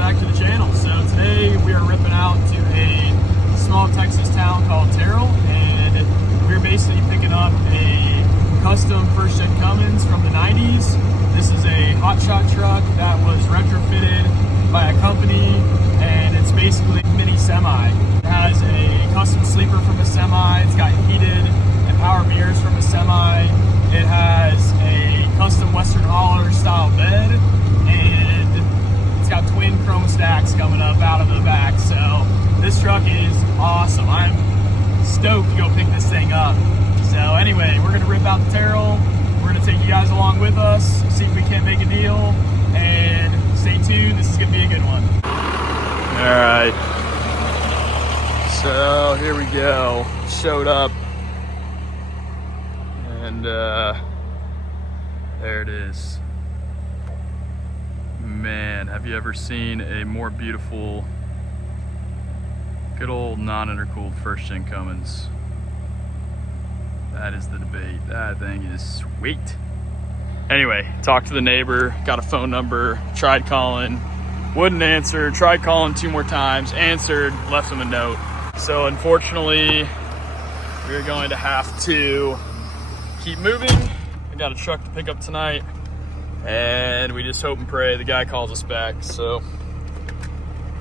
back to the channel. So today we are ripping out to a small Texas town called Terrell, and we're basically picking up a custom First Gen Cummins from the 90s. This is a hotshot truck that was retrofitted by a company, and it's basically a mini semi. It has a custom sleeper from a semi, it's got heated and power mirrors from a semi, it has a custom Western hauler style bed, and it's got twin chrome stacks coming up out of the back. So this truck is awesome. I'm stoked to go pick this thing up. So anyway, we're gonna rip out the Terrell. We're gonna take you guys along with us, see if we can't make a deal, and stay tuned. This is gonna be a good one. All right. So here we go. Showed up, and there it is. Man, have you ever seen a more beautiful, good old non-intercooled First Gen Cummins? That is the debate. That thing is sweet. Anyway, talked to the neighbor, got a phone number, tried calling, wouldn't answer, tried calling 2 more times, answered, left him a note. So unfortunately, we're going to have to keep moving. We got a truck to pick up tonight, and we just hope and pray the guy calls us back. So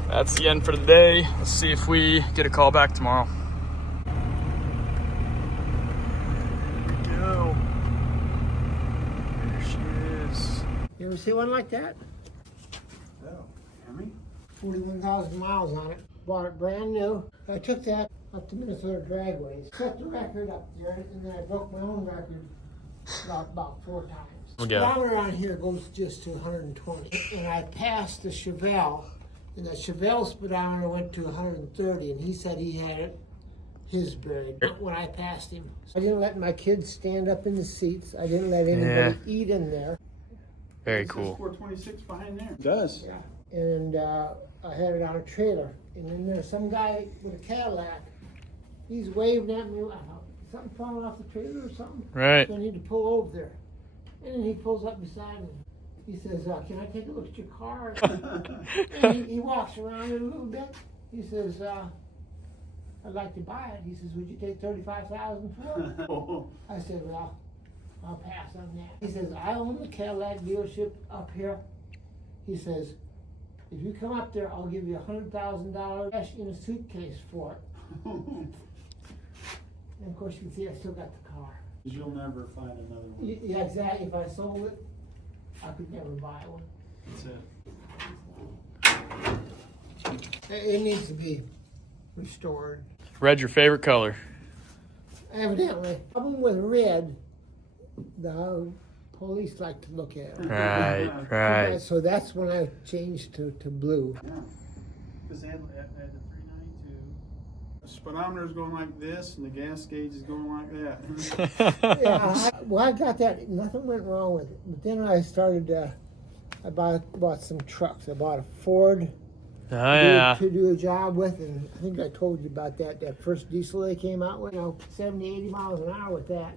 that's the end for the day. Let's see if we get a call back tomorrow. You ever see one like that? Oh, Henry? 41,000 miles on it. Bought it brand new. I took that up to Minnesota Dragways. Set the record up there, and then I broke my own record about 4 times. The speedometer on here goes just to 120. And I passed the Chevelle, and the Chevelle speedometer went to 130, and he said he had it his buried when I passed him. I didn't let my kids stand up in the seats. I didn't let anybody eat in there. Very cool. 426 behind there. It does. Yeah. And I had it on a trailer. And then there's some guy with a Cadillac. He's waving at me. I thought, something falling off the trailer or something? Right. So I need to pull over there. And then he pulls up beside me. He says, can I take a look at your car? And he walks around it a little bit. He says, I'd like to buy it. He says, would you take $35,000 for it? I said, well, I'll pass on that. He says, I own the Cadillac dealership up here. He says, if you come up there, I'll give you $100,000 cash in a suitcase for it. And of course, you can see I still got the car. You'll never find another one. Yeah, exactly. If I sold it, I could never buy one. That's it. It needs to be restored. Red's your favorite color. Evidently. Problem with red, the police like to look at it. Right. So that's when I changed to blue. Yeah. Because they had the 392. The speedometer's going like this, and the gas gauge is going like that. Yeah, I got that. Nothing went wrong with it. But then I started, I bought some trucks. I bought a Ford to do a job with, and I think I told you about that first diesel they came out with, 70, 80 miles an hour with that.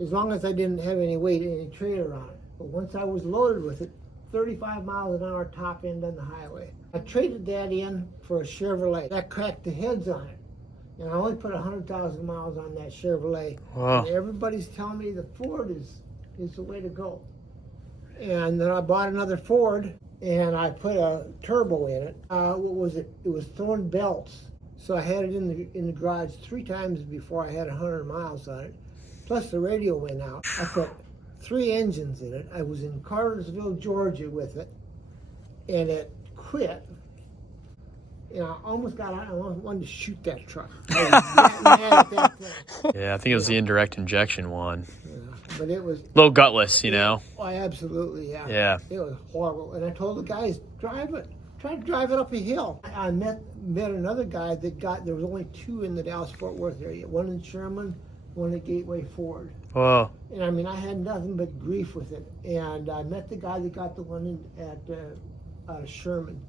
As long as I didn't have any weight, any trailer on it. But once I was loaded with it, 35 miles an hour top end on the highway. I traded that in for a Chevrolet. That cracked the heads on it. And I only put 100,000 miles on that Chevrolet. Wow. And everybody's telling me the Ford is the way to go. And then I bought another Ford, and I put a turbo in it. What was it? It was Thorn belts. So I had it in the garage 3 times before I had 100 miles on it. Plus the radio went out. I put 3 engines in it. I was in Cartersville, Georgia with it, and it quit. And I almost got out. I wanted to shoot that truck. I was that mad at that thing. Yeah, I think it was the indirect injection one. Yeah, but it was A little gutless, you know? Oh, absolutely, yeah. Yeah. It was horrible. And I told the guys, drive it. Try to drive it up a hill. I met another guy there was only 2 in the Dallas-Fort Worth area. One in Sherman, one at Gateway Ford. Whoa. And I mean, I had nothing but grief with it. And I met the guy that got the one out of Sherman.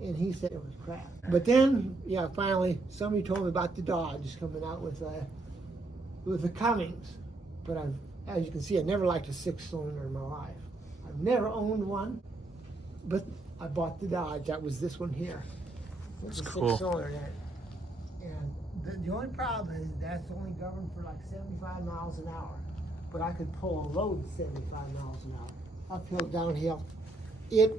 And he said it was crap. But then, yeah, finally, somebody told me about the Dodge coming out with a Cummins. But as you can see, I never liked a 6-cylinder in my life. I've never owned one. But I bought the Dodge. That was this one here. That's It's a cool. 6-cylinder in it. And the only problem is that's only governed for like 75 miles an hour. But I could pull a load 75 miles an hour. Uphill, downhill. It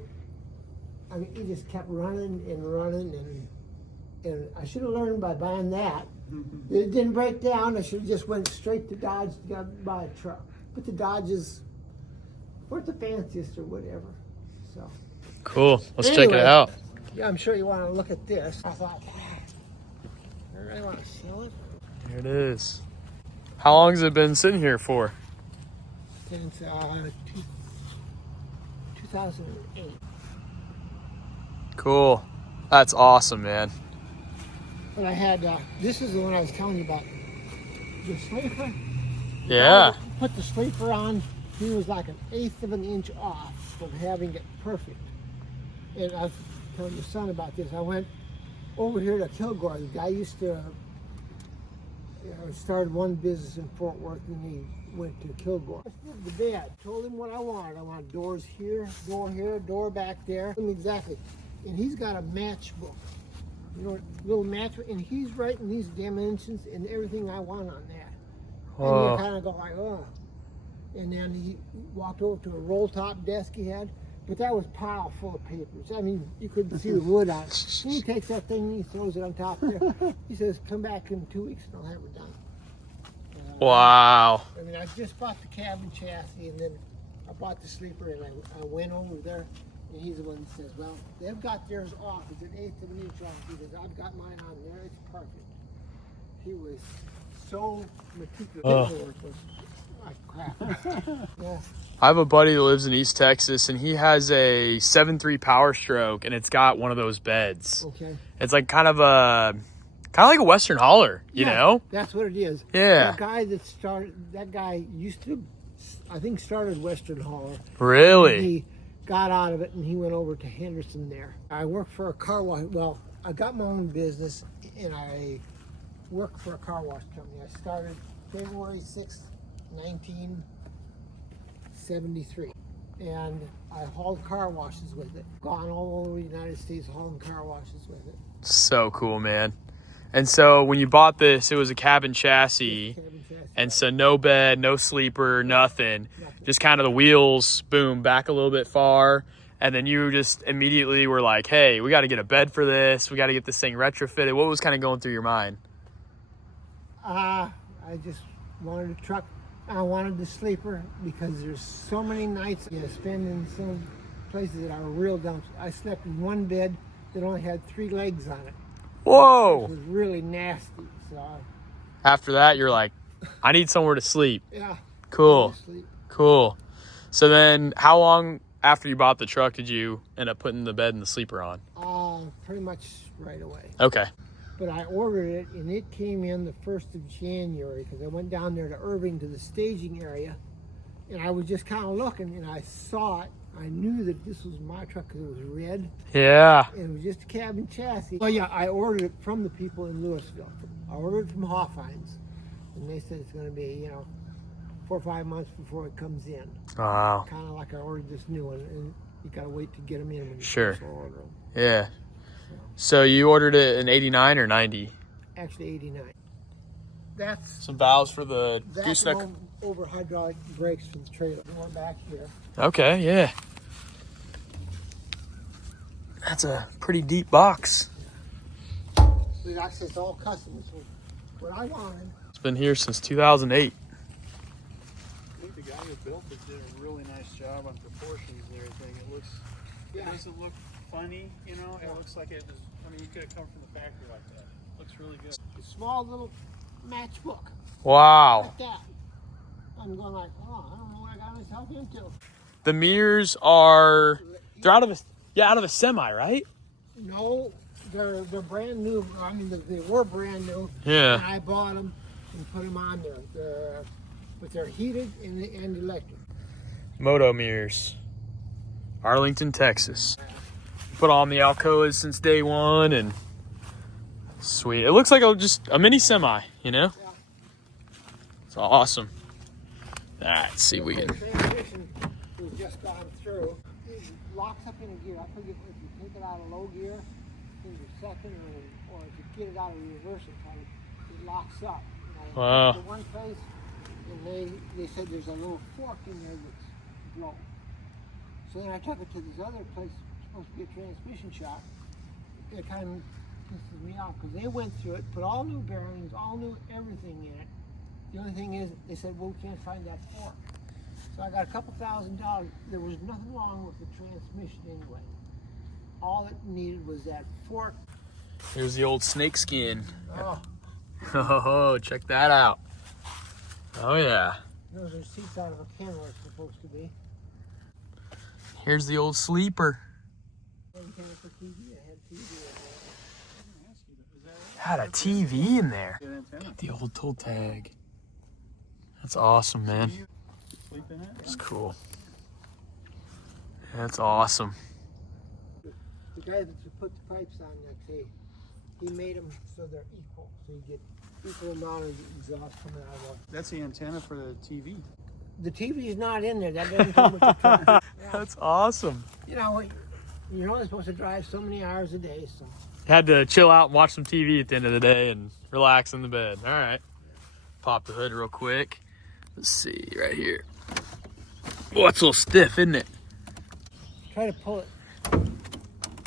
just kept running and running, and I should have learned by buying that. It didn't break down. I should have just went straight to Dodge to buy a truck. But the Dodges weren't the fanciest or whatever. So Cool. Let's check it Anyway. out. yeah, I'm sure you want to look at this. I thought, I really want to sell it. Here it is. How long has it been sitting here for? Since 2008. Cool. That's awesome, man. But I had, this is the one I was telling you about. The sleeper. Yeah. I put the sleeper on. He was like 1/8 of an inch off from having it perfect. And I was telling your son about this. I went over here to Kilgore. The guy used to, started one business in Fort Worth, and he went to Kilgore. I moved the bed. Told him what I wanted. I want doors here, door back there. Exactly. And he's got a matchbook. You know, little matchbook, and he's writing these dimensions and everything I want on that. Whoa. And you kind of go like, oh. And then he walked over to a roll top desk he had, but that was pile full of papers. I mean, you couldn't see the wood on it. And he takes that thing and he throws it on top there. He says, come back in 2 weeks and I'll have it done. Wow. I mean, I just bought the cabin chassis, and then I bought the sleeper, and I went over there, and he's the one that says, well, they've got theirs off. It's 1/8 of an inch off. He says, I've got mine on there. It's perfect. He was so meticulous. Paperwork was like crap. Yeah. I have a buddy that lives in East Texas, and he has a 7.3 Power Stroke, and it's got one of those beds. Okay. It's like kind of like a Western hauler, you know? That's what it is. Yeah. That guy used to, I think, started Western Hauler. Really? He got out of it and he went over to Henderson there. I worked for a car wash. Well, I got my own business and I worked for a car wash company. I started February 6th, 1973. And I hauled car washes with it. Gone all over the United States hauling car washes with it. So cool, man. And so when you bought this, it was a cabin chassis. Cabin chassis. And so no bed, no sleeper, nothing. Just kind of the wheels, boom, back a little bit far. And then you just immediately were like, hey, we got to get a bed for this. We got to get this thing retrofitted. What was kind of going through your mind? I just wanted a truck. I wanted the sleeper because there's so many nights you spend in some places that are real dumps. I slept in one bed that only had 3 legs on it. Whoa. It was really nasty. So After that, you're like, I need somewhere to sleep. yeah. Cool. Sleep. Cool. So then how long after you bought the truck did you end up putting the bed and the sleeper on? Pretty much right away. Okay. But I ordered it and it came in the 1st of January because I went down there to Irving to the staging area and I was just kind of looking and I saw it. I knew that this was my truck because it was red. Yeah. And it was just a cabin chassis. Well, yeah, I ordered it from the people in Louisville. I ordered it from Hoffheinz. And they said it's going to be, 4 or 5 months before it comes in. Wow. Kind of like I ordered this new one. And you got to wait to get them in when you Sure. first order them. Yeah. So you ordered it in 89 or 90? Actually, 89. That's Some valves for the gooseneck. over hydraulic brakes for the trailer. Door back here. Okay, yeah. That's a pretty deep box. Like I said, it's all custom. So what I wanted. It's been here since 2008. I think the guy who built it did a really nice job on proportions and everything. It doesn't look funny, It looks like it was, you could have come from the factory like that. It looks really good. A small little matchbook. Wow. Like that. I'm going like, oh, I don't know what I got myself into. The mirrors they're out of a semi, right? No, they're brand new. They were brand new. Yeah. And I bought them and put them on there. But they're heated and electric. Moto mirrors. Arlington, Texas. Put on the Alcoas since day one and sweet. It looks like just a mini semi, Yeah. It's awesome. All right, let's see if we can. The transmission was just gone through. locks up in a gear. I forget if you take it out of low gear into second, or if you get it out of reverse, it locks up. You know, Wow. The one place, and they said there's a little fork in there that's blown. So then I took it to this other place, supposed to be a transmission shop. It kind of pisses me off because they went through it, put all new bearings, all new everything in it. The only thing is, they said, well, we can't find that fork. So I got a couple $1,000. There was nothing wrong with the transmission anyway. All it needed was that fork. Here's the old snake skin. Oh, Oh, check that out. Oh yeah. those are seats out of a pen where it's supposed to be. Here's the old sleeper. Antenna for TV. I had TV in there. Had a TV in there. Good antenna. The old toll tag. That's awesome, man. Sleep in it? That's cool. That's awesome. The guy that put the pipes on next day, he made them so they're equal. So you get equal amount of exhaust coming out of That's the antenna for the TV. the TV is not in there. That doesn't come with the truck. Yeah. That's awesome. You know, you're only supposed to drive so many hours a day, so. Had to chill out and watch some TV at the end of the day and relax in the bed. All right. Pop the hood real quick. Let's see, right here. Oh, it's a little stiff, isn't it? Try to pull it.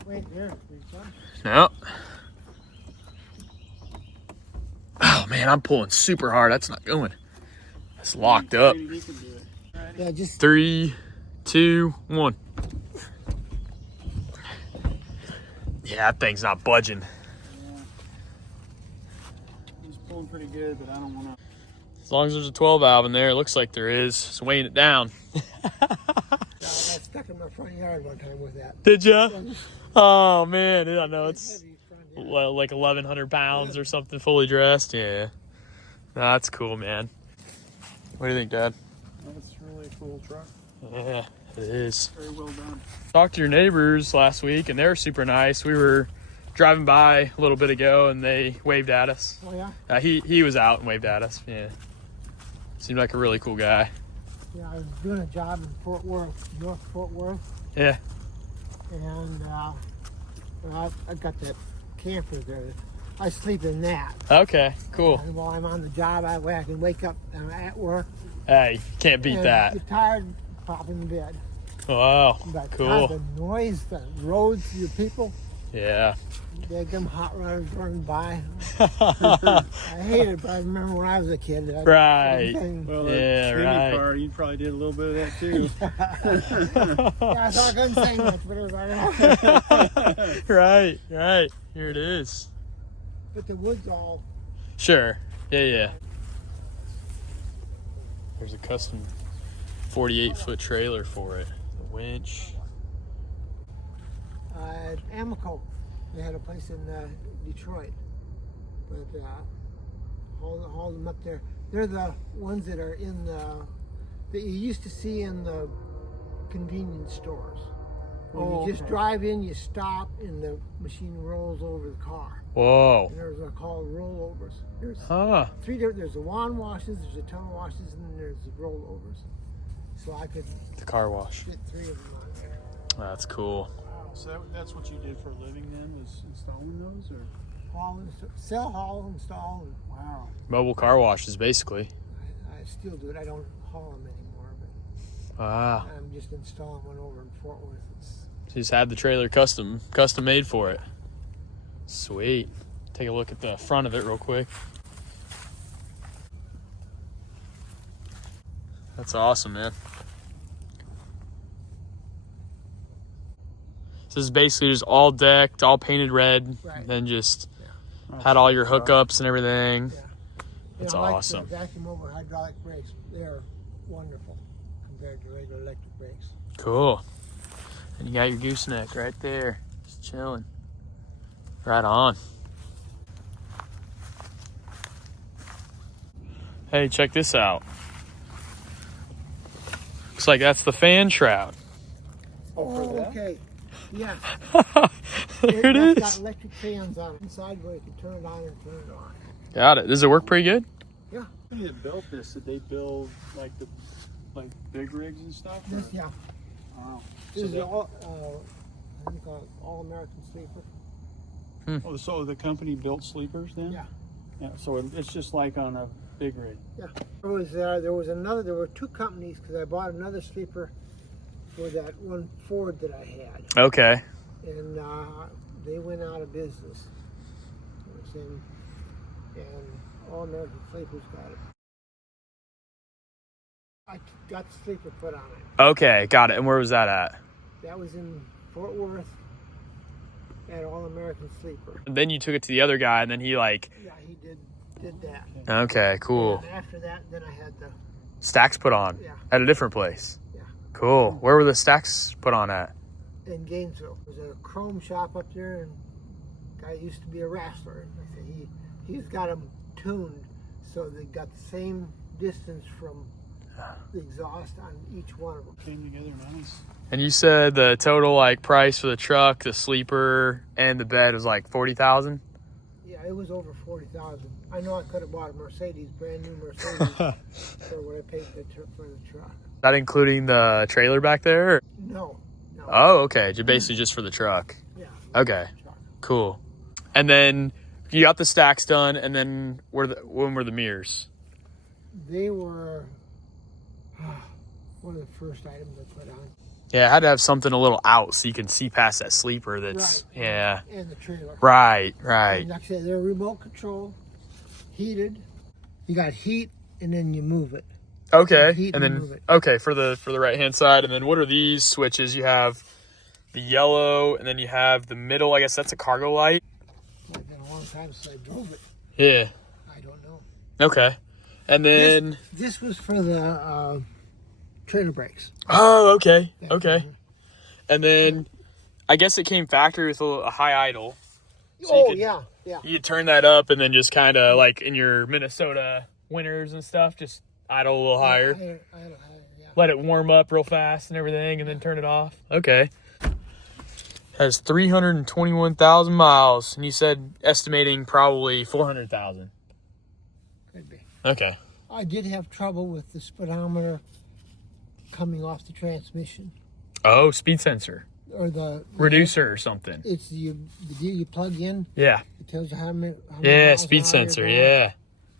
Wait, there. No. Oh man, I'm pulling super hard. That's not going. It's locked up. Maybe he can do it. Ready? Yeah, just 3, 2, 1. Yeah, that thing's not budging. Yeah. He's pulling pretty good, but I don't want to. As long as there's a 12 valve in there, it looks like there is. It's weighing it down. I got stuck in my front yard one time with that. Did ya? Oh man, I know it's Heavy front yard. like 1,100 pounds or something, fully dressed. Yeah, that's cool, man. What do you think, Dad? That's really a cool truck. Yeah, it is. Very well done. Talked to your neighbors last week, and they were super nice. We were driving by a little bit ago, and they waved at us. Oh, yeah? He was out and waved at us. Yeah, seemed like a really cool guy. Yeah, I was doing a job in Fort Worth, North Fort Worth, Yeah. and I got that camper there. I sleep in that. Okay. Cool. And while I'm on the job, I can wake up and I'm at work. Hey, can't beat and that. Get tired, pop in bed. Wow. But Cool. God, the noise, the roads, the people, Yeah. they them hot runners running by. I hate it, but I remember when I was a kid. Right. Well, Yeah, the right. car, you probably did a little bit of that too. Yeah, so I couldn't say much, but it was like, Right. Here it is. but the wood's all. Sure. Yeah. There's a custom 48-foot trailer for it. The winch. Amico, they had a place in Detroit, but haul them up there. They're the ones that are in that you used to see in the convenience stores. When you just drive in, you stop, and the machine rolls over the car. Whoa. And there's called rollovers. There's Huh. three different. There's the wand washes, there's the tunnel washes, and then there's the rollovers. So I could The car wash. fit 3 of them on there. That's cool. So that's what you did for a living then, was installing those, or? Sell, haul, install, and Wow. Mobile car washes, basically. I still do it. I don't haul them anymore, but Ah. I'm just installing one over in Fort Worth. Just had the trailer custom made for it. Sweet. Take a look at the front of it real quick. That's awesome, man. So this is basically just all decked, all painted red, Right. then just had all your hookups and everything. Yeah. That's like awesome. The vacuum over hydraulic brakes, they're wonderful compared to regular electric brakes. Cool. And you got your gooseneck right there, just chilling. Right on. Hey, check this out. Looks like that's the fan shroud. Oh, okay. Yeah. There it It's is. got electric fans on it inside where you can turn it on and turn it on. Got it. Does it work pretty good? Yeah. Somebody that built this, did they build like big rigs and stuff? or- This, yeah. Wow. This is that- I think all American sleeper. Oh, so the company built sleepers then? Yeah. Yeah. So it's just like on a big rig. Yeah. There were two companies because I bought another sleeper for that one Ford that I had, Okay. and they went out of business. And all American Sleepers got it. I got the sleeper put on it. Okay, got it. And where was that at? That was in Fort Worth at All American Sleeper. And then you took it to the other guy, and then he like. Yeah, he did that. Okay, cool. And after that, then I had the Stacks put on. Yeah. At a different place. Yeah. Cool. Where were the stacks put on at? in Gainesville. There's a chrome shop up there, and guy used to be a wrestler. I said he's got them tuned so they got the same distance from the exhaust on each one of them. Came together nice. And you said the total like price for the truck, the sleeper, and the bed was like $40,000? Yeah, it was over $40,000. I know I could have bought a Mercedes, brand new Mercedes, for what I paid for the truck. That including the trailer back there? No. Oh, okay. Basically just for the truck. Yeah. Okay. Truck. Cool. And then you got the stacks done, and then when were the mirrors? They were one of the first items I put on. Yeah, I had to have something a little out so you can see past that sleeper. That's Right. yeah. And the trailer. Right. And like I said, they're remote control, heated. You got heat, and then you move it. Okay. Heat And and then move it. okay for the right hand side, and then what are these switches? You have the yellow, and then you have the middle. I guess that's a cargo light. It's been a long time since I drove it. Yeah. I don't know. Okay. And then This was for the trailer brakes. oh, okay. Yeah. Okay. And then I guess it came factory with a high idle. So Oh, you could- yeah. You turn that up and then just kind of like in your Minnesota winters and stuff, just idle a little higher. Higher, yeah. Let it warm up real fast and everything, and then turn it off. Okay. Has 321,000 miles, and you said estimating probably 400,000. Could be. Okay. I did have trouble with the speedometer coming off the transmission. Oh, speed sensor. Or the Reducer or something. It's the deal you plug in. Yeah. It tells you how many Yeah, miles speed an hour sensor. you're going. Yeah.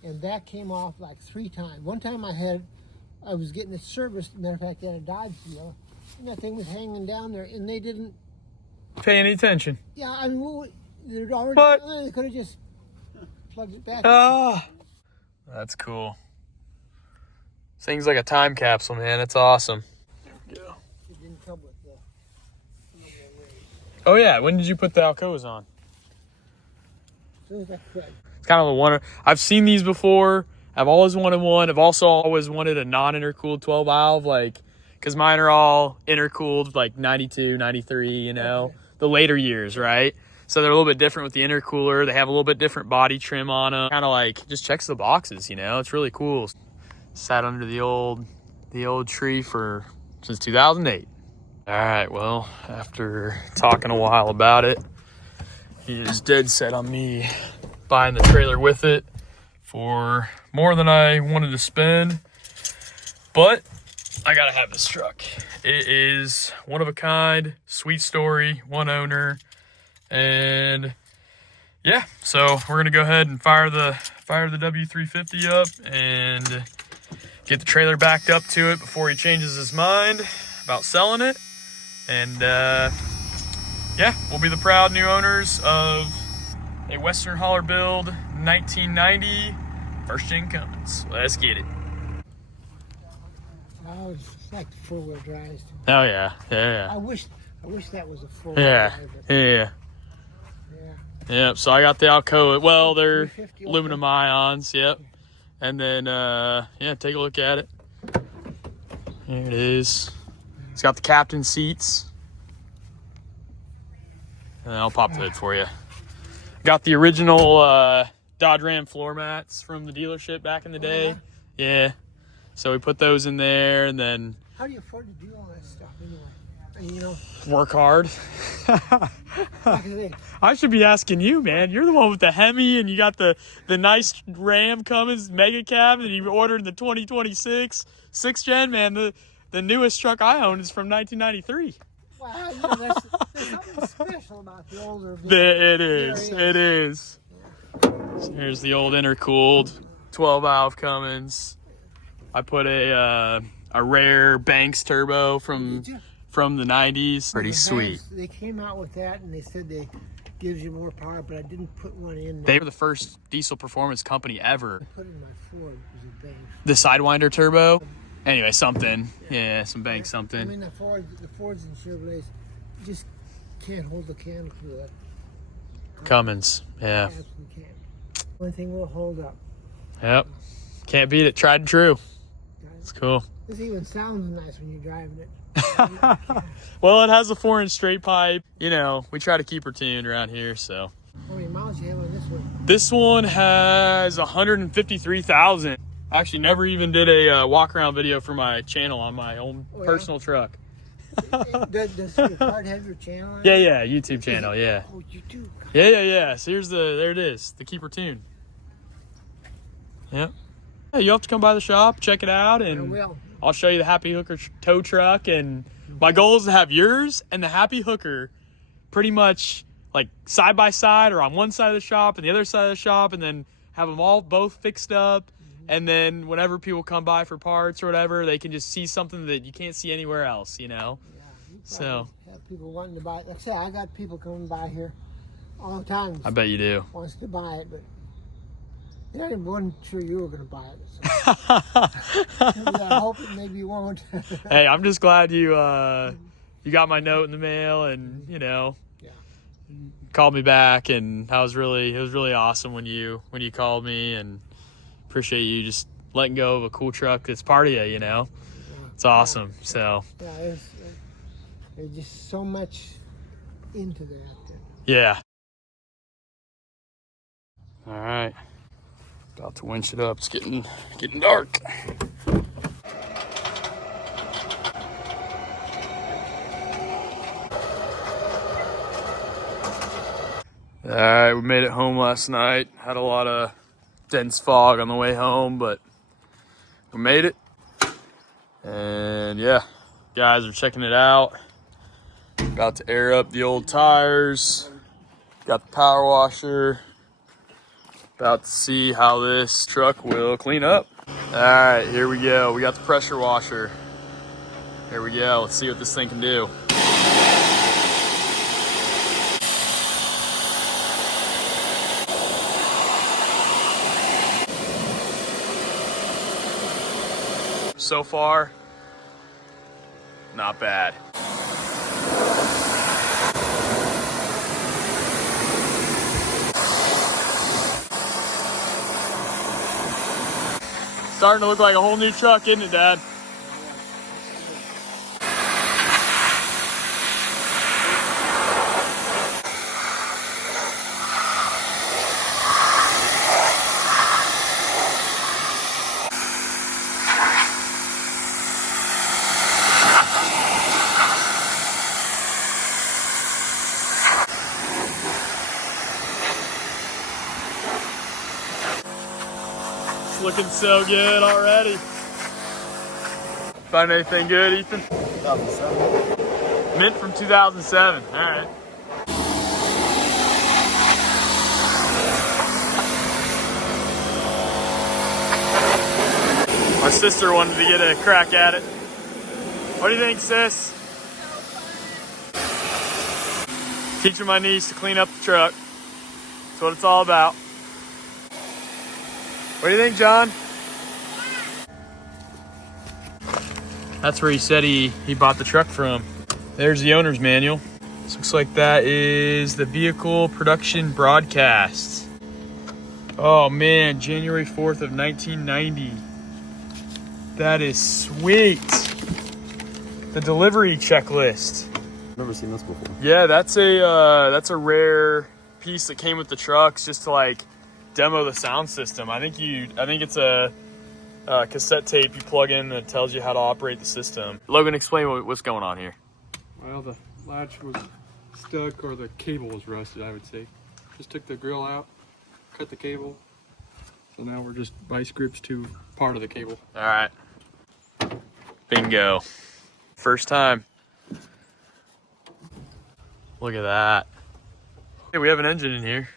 And that came off like 3 times. One time I was getting it serviced. Matter of fact, at a Dodge dealer, and that thing was hanging down there, and they didn't. Pay any attention. Yeah, I mean, they're already. What? They could have just plugged it back. Ah. That's cool. This thing's like a time capsule, man. It's awesome. There we go. It didn't come with the. Oh, yeah. When did you put the Alcoas on? As soon as I could. It's kind of a one. I've seen these before. I've always wanted one. I've also always wanted a non-intercooled 12 valve, like, because mine are all intercooled, like 92, 93, you know, the later years, right? So they're a little bit different with the intercooler. They have a little bit different body trim on them. Kind of like just checks the boxes, you know. It's really cool. Sat under the old tree since 2008. All right, well, after talking a while about it, he is dead set on me buying the trailer with it for more than I wanted to spend, but I gotta have this truck. It is one of a kind, sweet story, one owner, and yeah, so we're gonna go ahead and fire the W350 up and get the trailer backed up to it before he changes his mind about selling it, and yeah, we'll be the proud new owners of a Western Holler build 1990 First Gen Cummins. Let's get it. Oh, it's like the 4-wheel drives. Oh yeah, yeah, I wish that was a 4-wheel yeah, drive. yeah, Yeah. yep. So I got the Alcoa. Well, they're 350 aluminum ions. Yep. And then yeah, take a look at it. Here it is. It's got the captain seats. And I'll pop the hood for you. Got the original Dodge Ram floor mats from the dealership back in the day. Yeah. So we put those in there, and then How do you afford to do all that stuff anyway? And, you know, work hard. like I say, I should be asking you, man. You're the one with the Hemi, and you got the nice Ram Cummins mega cab, and you ordered the 2026 6th gen, man. the newest truck I own is from 1993. Wow, you know, there's something special about the older vehicles. It is. It is. So here's the old intercooled 12-valve Cummins. I put a rare Banks turbo from the 90s. Pretty sweet. They came out with that and they said they gives you more power, but I didn't put one in there. They were the first diesel performance company ever. I put in my Ford, it was a Banks. The Sidewinder turbo. Anyway, something. Yeah, some Banks something. I mean, the Fords and Chevrolets just can't hold the candle to that. Cummins. Yeah. Absolutely can't. Only thing will hold up. Yep. Can't beat it. Tried and true. It's cool. This even sounds nice when you're driving it. Well, it has a 4-inch straight pipe. You know, we try to keep her tuned around here, so. How many miles you have on this one? This one has 153,000. I actually never even did a walk around video for my channel on my own personal truck. Does your card have your channel on it? Yeah, YouTube channel, yeah. Oh, you do? Yeah. So there it is, the keeper tune. Yep. Yeah, you'll have to come by the shop, check it out, and I will. I'll show you the Happy Hooker tow truck. And my goal is to have yours and the Happy Hooker pretty much like side by side, or on one side of the shop and the other side of the shop, and then have them all both fixed up. And then whenever people come by for parts or whatever, they can just see something that you can't see anywhere else, you know? Yeah, you So have people wanting to buy it. Like I say, I got people coming by here all the time. I bet you do. Wants to buy it, but I wasn't sure you were going to buy it. So. I hope it maybe you won't. Hey, I'm just glad you got my note in the mail, and you know, called me back, and it was really awesome when you called me, and appreciate you just letting go of a cool truck that's part of you, you know. It's awesome. So yeah, there's just so much into that. Yeah. All right. About to winch it up. It's getting dark. All right, we made it home last night. Had a lot of dense fog on the way home, but we made it. And yeah, guys are checking it out. About to air up the old tires. Got the power washer. About to see how this truck will clean up. All right, here we go. We got the pressure washer. Here we go. Let's see what this thing can do. So far, not bad. Starting to look like a whole new truck, isn't it, Dad? Looking so good already. Find anything good, Ethan? 2007. Mint from 2007. All right. My sister wanted to get a crack at it. What do you think, sis? Teaching my niece to clean up the truck. That's what it's all about. What do you think, John? That's where he said he bought the truck from. There's the owner's manual. This looks like that is the vehicle production broadcast. Oh man, January 4th of 1990. That is sweet. The delivery checklist. Never seen this before. Yeah, that's a rare piece that came with the trucks, just to like demo the sound system. I think it's a cassette tape you plug in that tells you how to operate the system. Logan, explain what's going on here. Well, the latch was stuck, or the cable was rusted, I would say. Just took the grill out, cut the cable. So now we're just vice grips to part of the cable. All right. Bingo. First time. Look at that. Hey, we have an engine in here.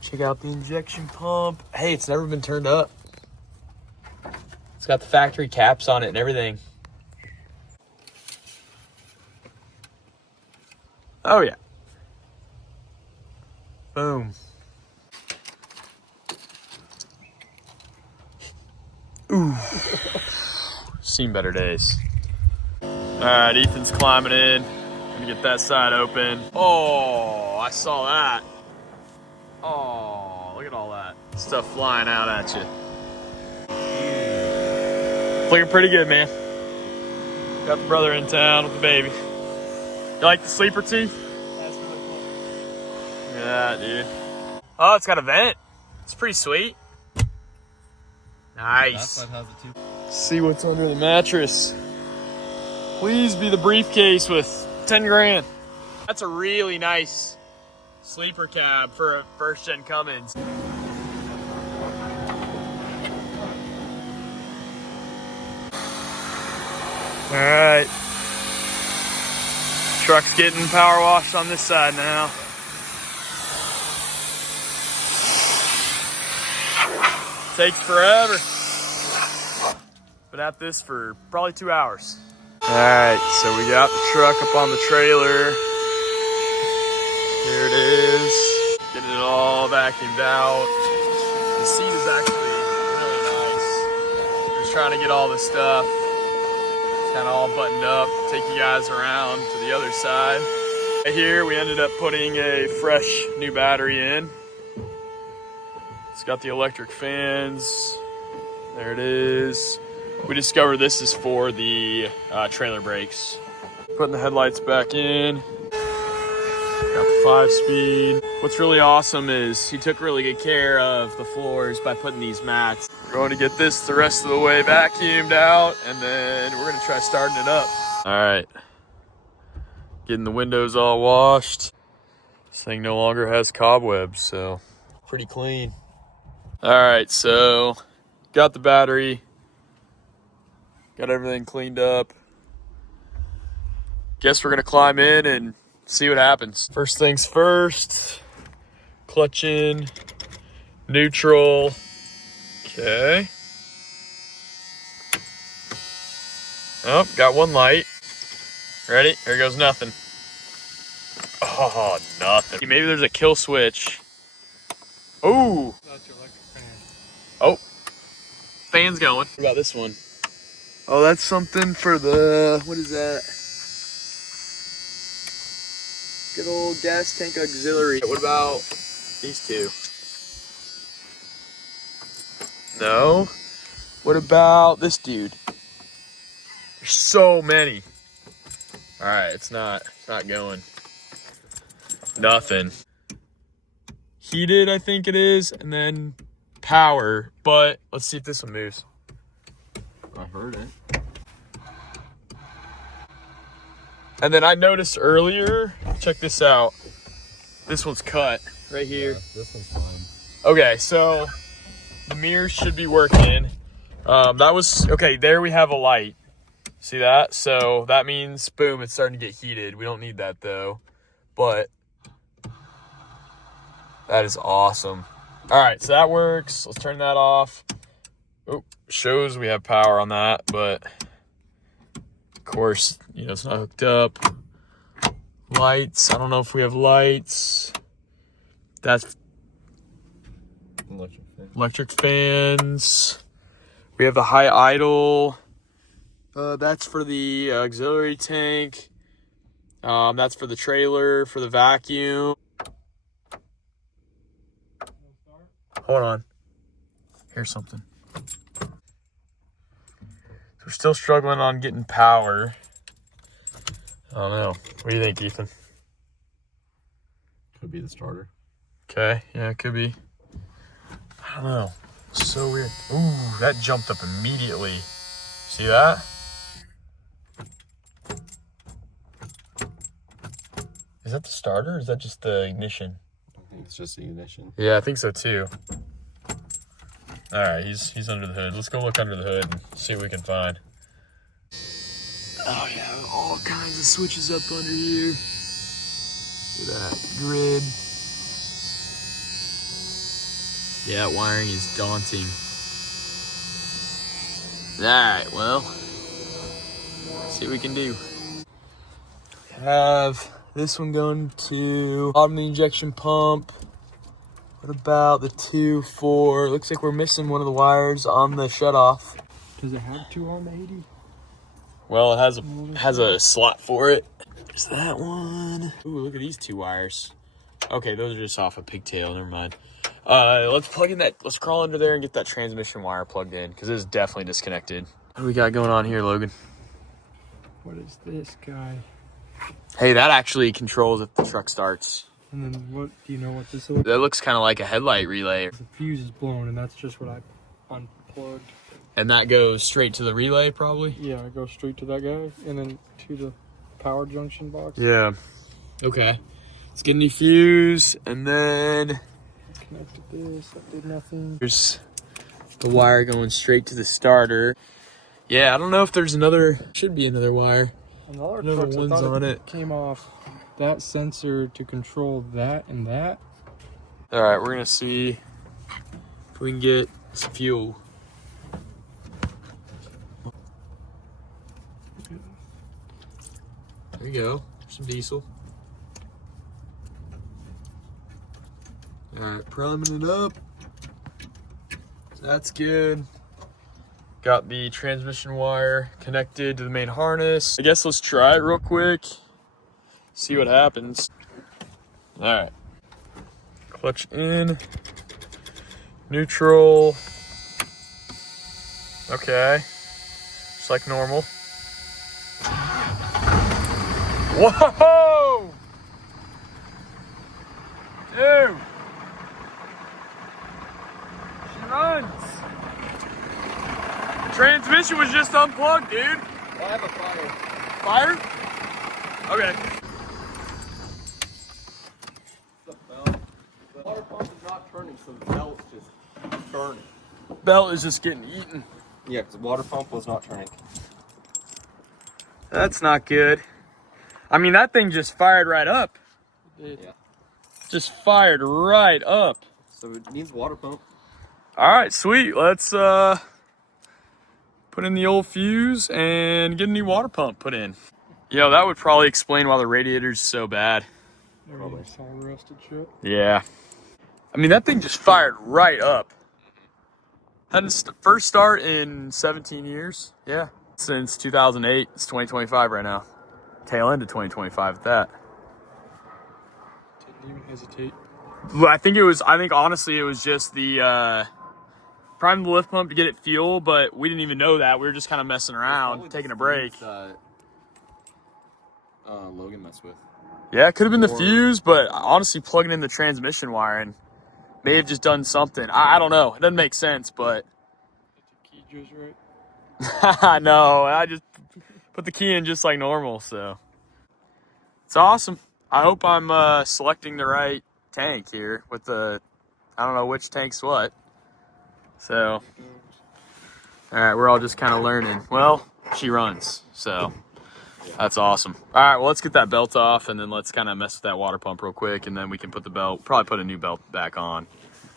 Check out the injection pump. Hey, it's never been turned up. It's got the factory caps on it and everything. Oh yeah. Boom. Ooh. Seen better days. All right, Ethan's climbing in. Gonna get that side open. Oh, I saw that. Oh, look at all that stuff flying out at you. Looking pretty good, man. Got the brother in town with the baby. You like the sleeper tee? That's really cool. Look at that, dude. Oh, it's got a vent. It's pretty sweet. Nice. That side has it too. See what's under the mattress. Please be the briefcase with 10 grand. That's a really nice sleeper cab for a First Gen Cummins. All right. Truck's getting power washed on this side now. Takes forever. Been at this for probably 2 hours. All right, so we got the truck up on the trailer. Here it is. Getting it all vacuumed out. The seat is actually really nice. Just trying to get all this stuff kind of all buttoned up. Take you guys around to the other side. Right here, we ended up putting a fresh new battery in. It's got the electric fans. There it is. We discovered this is for the trailer brakes. Putting the headlights back in. Got the 5-speed. What's really awesome is he took really good care of the floors by putting these mats. We're going to get this the rest of the way vacuumed out, and then we're going to try starting it up. All right. Getting the windows all washed. This thing no longer has cobwebs, so pretty clean. All right, so got the battery. Got everything cleaned up. Guess we're gonna climb in and see what happens. First things first, clutch in, neutral. Okay. Oh, got one light. Ready? Here goes nothing. Oh, nothing. Maybe there's a kill switch. Oh. That's your electric fan. Oh. Fan's going. What about this one? Oh, that's something for the, what is that? Good old gas tank auxiliary. What about these two? No. What about this dude? There's so many. All right, it's not going. Nothing. Heated, I think it is, and then power. But let's see if this one moves. I heard it. And then I noticed earlier, check this out. This one's cut right here. Yeah, this one's fine. Okay, so the mirrors should be working. That was, okay, there we have a light. See that? So that means, boom, it's starting to get heated. We don't need that though, but that is awesome. All right, so that works. Let's turn that off. Oh, shows we have power on that, but of course, you know, it's not hooked up. Lights, I don't know if we have lights. That's electric fans. We have the high idle. That's for the auxiliary tank. That's for the trailer, for the vacuum. Hold on. Here's something. We're still struggling on getting power. I don't know. What do you think, Ethan? Could be the starter. Okay, yeah, it could be. I don't know. It's so weird. Ooh, that jumped up immediately. See that? Is that the starter or is that just the ignition? I think it's just the ignition. Yeah, I think so too. All right, he's under the hood. Let's go look under the hood and see what we can find. the switches up under here. Look at that grid. Yeah, wiring is daunting. Alright, well, let's see what we can do. Have this one going to bottom of the injection pump. What about the 2, 4? Looks like we're missing one of the wires on the shutoff. Does it have 2 on the 80? Well, it has a slot for it. There's that one. Ooh, look at these 2 wires. Okay, those are just off a pigtail. Never mind. Let's plug in that. Let's crawl under there and get that transmission wire plugged in because it is definitely disconnected. What do we got going on here, Logan? What is this guy? Hey, that actually controls if the truck starts. And then what, do you know what this is? That looks kind of like a headlight relay. The fuse is blown, and that's just what I unplugged. And that goes straight to the relay, probably? Yeah, I go straight to that guy, and then to the power junction box. Yeah. Okay. Let's get a new fuse, and then Connected this, that did nothing. there's the wire going straight to the starter. Yeah, I don't know if there's should be another wire. Another Another trucks, I one's thought on it. Came off that sensor to control that and that. All right, we're gonna see if we can get some fuel. There you go, some diesel. All right, priming it up. That's good. Got the transmission wire connected to the main harness. I guess let's try it real quick. See what happens. All right. Clutch in. Neutral. Okay. Just like normal. Whoa! Dude! She runs! Transmission was just unplugged, dude. Well, I have a fire. Fire? Okay. The belt. The water pump is not turning, so the belt's just burning. Belt is just getting eaten. Yeah, because the water pump was not turning. That's not good. I mean, that thing just fired right up. Yeah. Just fired right up. So it needs water pump. All right, sweet. Let's put in the old fuse and get a new water pump put in. Yo, that would probably explain why the radiator's so bad. Everything's all rusted shut. Yeah. I mean, that thing just fired right up. Hadn't first start in 17 years. Yeah. Since 2008. It's 2025 right now. Tail end of 2025 at that. Didn't even hesitate. Well, I think honestly it was just the primed the lift pump to get it fuel, but we didn't even know that. We were just kind of messing around, taking a break. Logan messed with. Yeah, it could have been the fuse, but honestly plugging in the transmission wiring may have just done something. I don't know. It doesn't make sense, but The key just right. I know. I just put the key in just like normal, so it's awesome. I hope I'm selecting the right tank here with the, I don't know which tank's what. So, all right, we're all just kind of learning. Well, she runs, so that's awesome. All right, well, let's get that belt off, and then let's kind of mess with that water pump real quick, and then we can put the belt, probably put a new belt back on.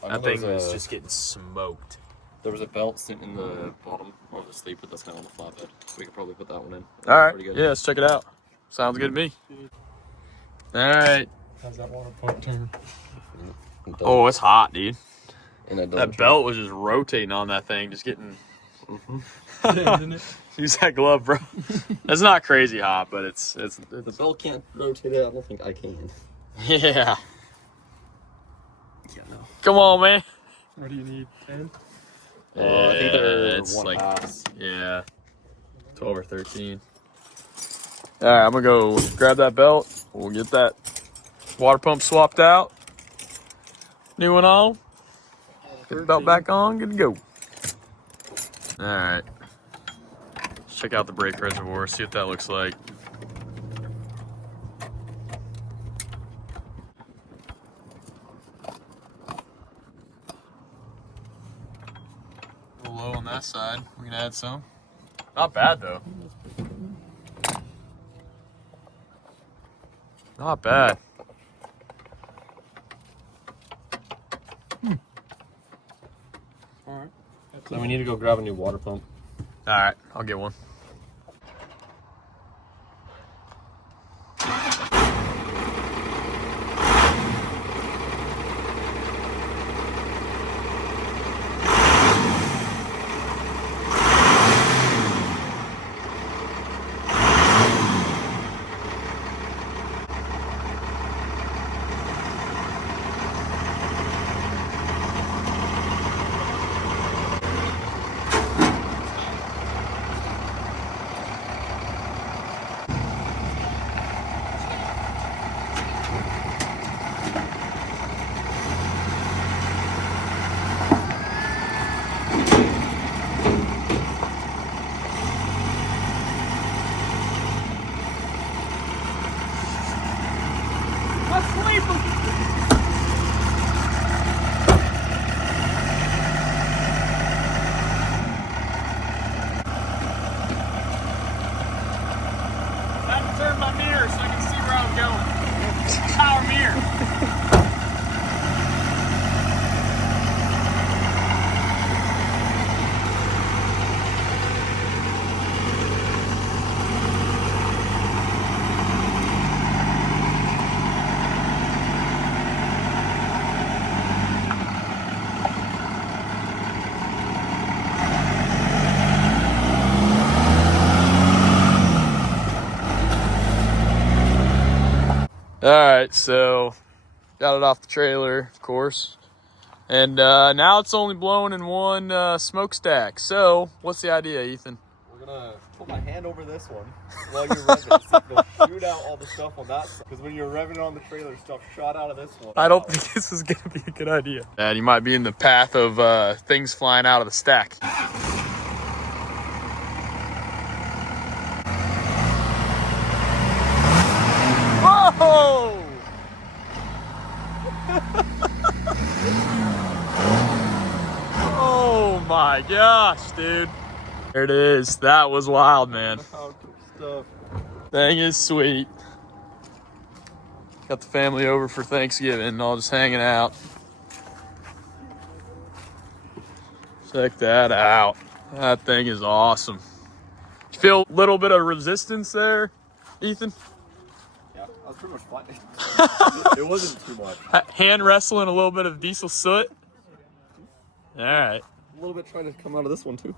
That thing was just getting smoked. There was a belt sitting in the bottom of the sleep, but that's not on the flatbed. We could probably put that one in. All right, Pretty good. yeah, let's check it out. Sounds good to me. All right. How's that water pump turn? Oh, it's hot, dude. And it That belt was just rotating on that thing, just getting. Yeah, didn't it? Use that glove, bro. It's not crazy hot, but it's The belt can't rotate it. I don't think I can. yeah. Yeah, no. Come on, man. What do you need? 10? I think they're it's one like pass. yeah, 12 or 13. All right, I'm gonna go grab that belt. We'll get that water pump swapped out. New one on. Get the belt back on. Good to go. All right. Let's check out the brake reservoir. See what that looks like. A little low on that side. We can add some. Not bad though. Not bad. All right. So we need to go grab a new water pump. All right, I'll get one. Turn my mirror so I can see where I'm going. Power mirror. All right, so got it off the trailer, of course, and now it's only blowing in one smokestack. So what's the idea, Ethan? We're gonna put my hand over this one while you're revving, so it'll shoot out all the stuff on that side. Because when you're revving on the trailer, stuff shot out of this one. I don't think this is gonna be a good idea. And you might be in the path of things flying out of the stack. Whoa! Oh my gosh, dude. There it is. That was wild, man. How cool stuff. Thing is sweet. Got the family over for Thanksgiving, all just hanging out. Check that out. That thing is awesome. You feel a little bit of resistance there, Ethan? Yeah, I was pretty much flat. It wasn't too much. Hand wrestling a little bit of diesel soot. All right. A little bit trying to come out of this one too.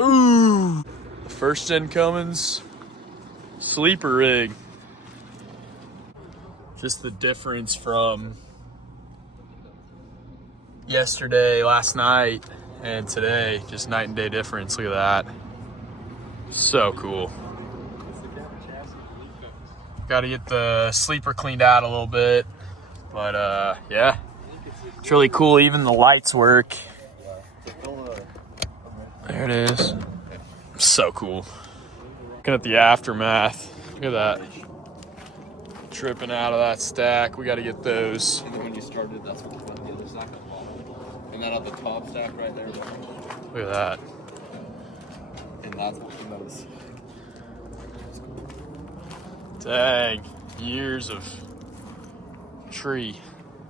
Ooh. The First Gen Cummins sleeper rig. Just the difference from yesterday, last night, and today. Just night and day difference. Look at that. So cool. Got to get the sleeper cleaned out a little bit. But yeah, it's really cool. Even the lights work. There it is. So cool. Looking at the aftermath. Look at that. Tripping out of that stack. We got to get those. And then when you started, that's what went the other stack. And then at the top stack right there. Look at that. And that's what came out of this. Dang. Years of tree.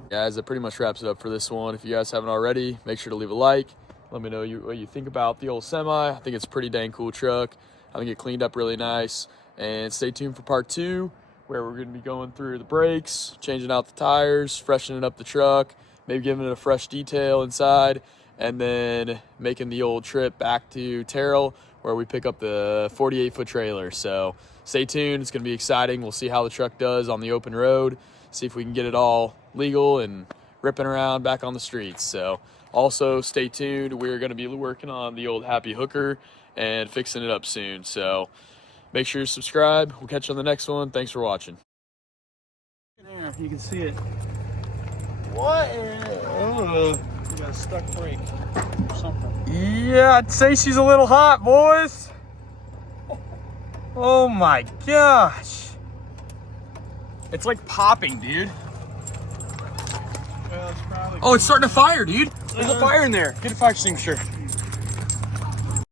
Guys, that pretty much wraps it up for this one. If you guys haven't already, make sure to leave a like. Let me know what you think about the old semi. I think it's a pretty dang cool truck. I think it cleaned up really nice. And stay tuned for part 2, where we're going to be going through the brakes, changing out the tires, freshening up the truck, maybe giving it a fresh detail inside, and then making the old trip back to Terrell, where we pick up the 48-foot trailer. So stay tuned. It's going to be exciting. We'll see how the truck does on the open road, see if we can get it all legal and ripping around back on the streets. So also stay tuned. We're going to be working on the old Happy Hooker and fixing it up soon. So make sure you subscribe. We'll catch you on the next one. Thanks for watching. There, you can see it. What? You got a stuck brake or something. Yeah, I'd say she's a little hot, boys. Oh my gosh. It's like popping, dude. Well, it's probably. Oh, it's starting to fire, dude. There's a fire in there. Get a fire extinguisher.